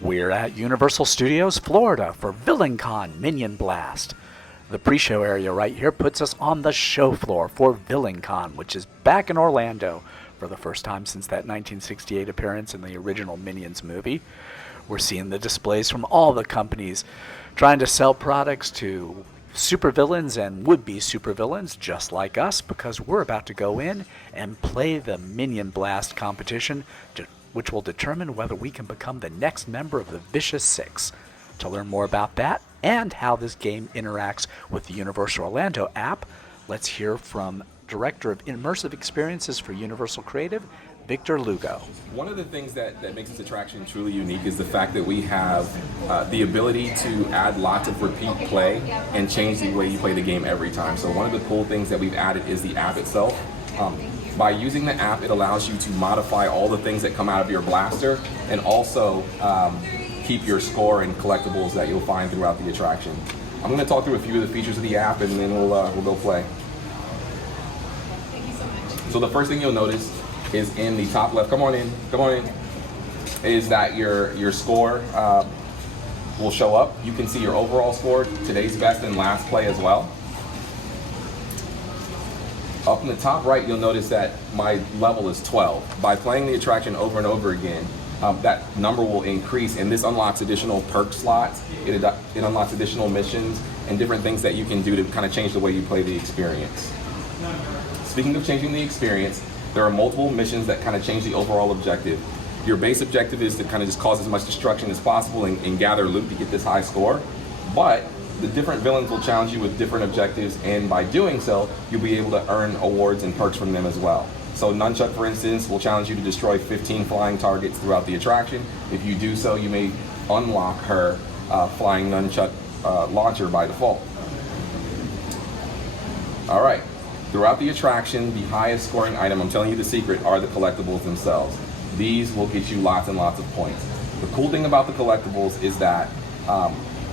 We're at Universal Studios, Florida for Villain-Con Minion Blast. The pre-show area right here puts us on the show floor for Villain-Con, which is back in Orlando for the first time since that 1968 appearance in the original Minions movie. We're seeing the displays from all the companies trying to sell products to supervillains and would-be supervillains just like us, because we're about to go in and play the Minion Blast competition, which will determine whether we can become the next member of the Vicious Six. To learn more about that and how this game interacts with the Universal Orlando app, let's hear from Director of Immersive Experiences for Universal Creative, Victor Lugo. One of the things that makes this attraction truly unique is the fact that we have the ability to add lots of repeat play and change the way you play the game every time. So one of the cool things that we've added is the app itself. By using the app, it allows you to modify all the things that come out of your blaster and also keep your score and collectibles that you'll find throughout the attraction. I'm going to talk through a few of the features of the app and then we'll go play. So the first thing you'll notice is in the top left, come on in, is that your score will show up. You can see your overall score, today's best and last play as well. Up in the top right, you'll notice that my level is 12. By playing the attraction over and over again, that number will increase, and this unlocks additional perk slots, it unlocks additional missions, and different things that you can do to kind of change the way you play the experience. Speaking of changing the experience, there are multiple missions that kind of change the overall objective. Your base objective is to kind of just cause as much destruction as possible and gather loot to get this high score, but the different villains will challenge you with different objectives, and by doing so, you'll be able to earn awards and perks from them as well. So Nunchuck, for instance, will challenge you to destroy 15 flying targets throughout the attraction. If you do so, you may unlock her flying Nunchuck launcher by default. All right, throughout the attraction, the highest scoring item, I'm telling you the secret, are the collectibles themselves. These will get you lots and lots of points. The cool thing about the collectibles is that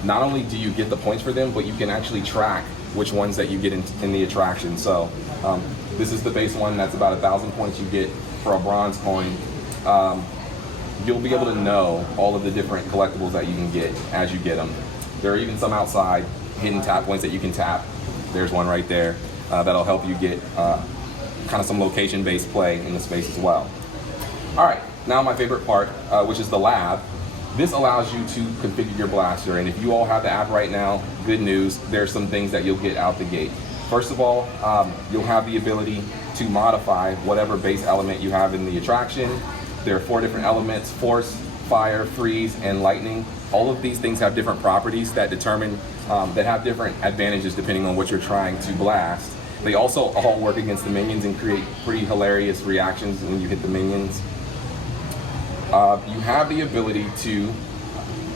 not only do you get the points for them, but you can actually track which ones that you get in the attraction. So this is the base one, that's about 1,000 points you get for a bronze coin. You'll be able to know all of the different collectibles that you can get as you get them. There are even some outside hidden tap points that you can tap. There's one right there that'll help you get kind of some location-based play in the space as well. All right, now my favorite part, which is the lab. This allows you to configure your blaster, and if you all have the app right now, good news, there's some things that you'll get out the gate. First of all, you'll have the ability to modify whatever base element you have in the attraction. There are 4 different elements: force, fire, freeze, and lightning. All of these things have different properties that have different advantages depending on what you're trying to blast. They also all work against the minions and create pretty hilarious reactions when you hit the minions. You have the ability to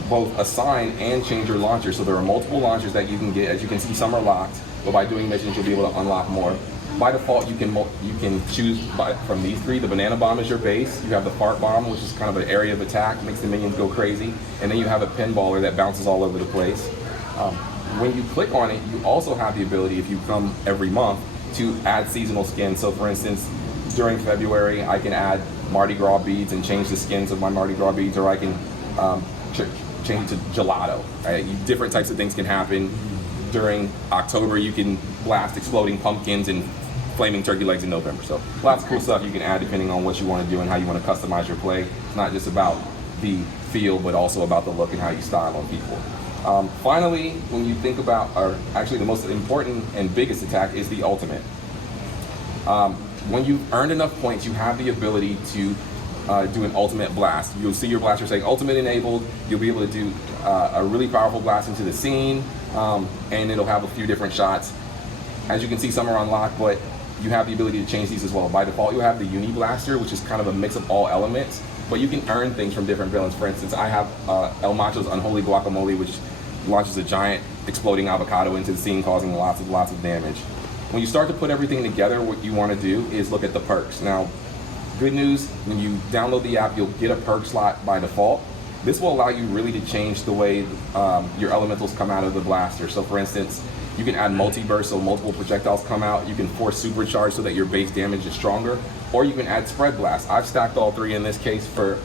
both assign and change your launcher. So there are multiple launchers that you can get. As you can see, some are locked, but by doing missions, you'll be able to unlock more. By default, you can choose from these 3. The banana bomb is your base. You have the fart bomb, which is kind of an area of attack, makes the minions go crazy. And then you have a pinballer that bounces all over the place. When you click on it, you also have the ability, if you come every month, to add seasonal skins. So for instance, during February, I can add Mardi Gras beads and change the skins of my Mardi Gras beads, or I can change it to gelato. Right? Different types of things can happen. During October, you can blast exploding pumpkins and flaming turkey legs in November. So lots of cool stuff you can add depending on what you want to do and how you want to customize your play. It's not just about the feel, but also about the look and how you style on people. Finally, when you think about, or actually the most important and biggest attack is the ultimate. When you've earned enough points, you have the ability to do an ultimate blast. You'll see your blaster saying ultimate enabled. You'll be able to do a really powerful blast into the scene, and it'll have a few different shots. As you can see, some are unlocked, but you have the ability to change these as well. By default, you have the Uni Blaster, which is kind of a mix of all elements, but you can earn things from different villains. For instance, I have El Macho's Unholy Guacamole, which launches a giant exploding avocado into the scene, causing lots of damage. When you start to put everything together, what you want to do is look at the perks. Now, good news, when you download the app, you'll get a perk slot by default. This will allow you really to change the way your elementals come out of the blaster. So for instance, you can add multi-burst, so multiple projectiles come out. You can force supercharge so that your base damage is stronger, or you can add spread blast. I've stacked all 3 in this case for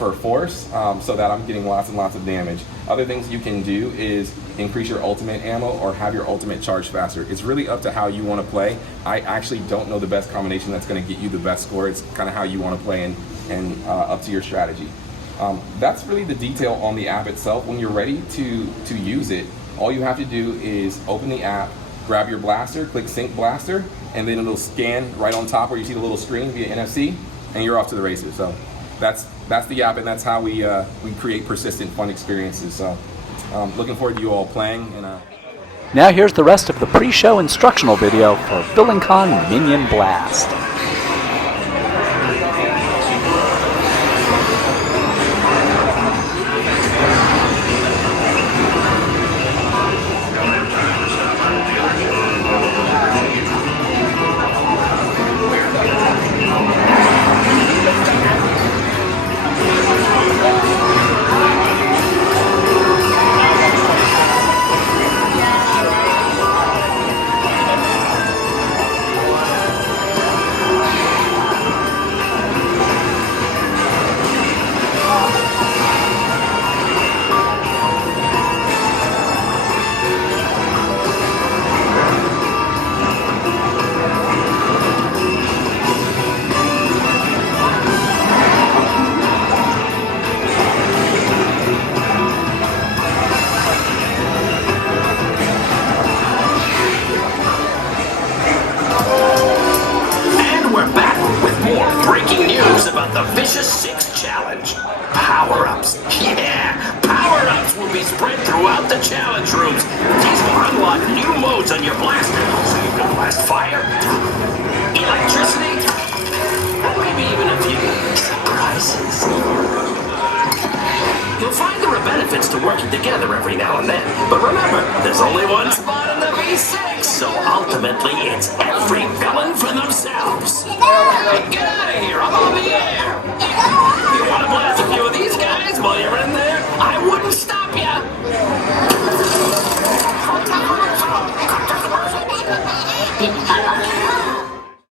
for force, so that I'm getting lots and lots of damage. Other things you can do is increase your ultimate ammo or have your ultimate charge faster. It's really up to how you want to play. I actually don't know the best combination that's going to get you the best score. It's kind of how you want to play and up to your strategy. That's really the detail on the app itself. When you're ready to use it, all you have to do is open the app, grab your blaster, click Sync Blaster, and then it'll scan right on top where you see the little screen via NFC, and you're off to the races. So that's the app, and that's how we create persistent, fun experiences. So looking forward to you all playing. And Now here's the rest of the pre-show instructional video for Villain-Con Minion Blast. About the Vicious 6 Challenge. Power-ups. Yeah, power-ups will be spread throughout the challenge rooms. These will unlock new modes on your blaster, so you can blast fire, electricity, and maybe even a few surprises. You'll find there are benefits to working together every now and then. But remember, there's only one spot in the V6, so ultimately it's every villain for themselves. Hey, get out of here, I'm on the air! You want to blast a few of these guys while you're in there? I wouldn't stop!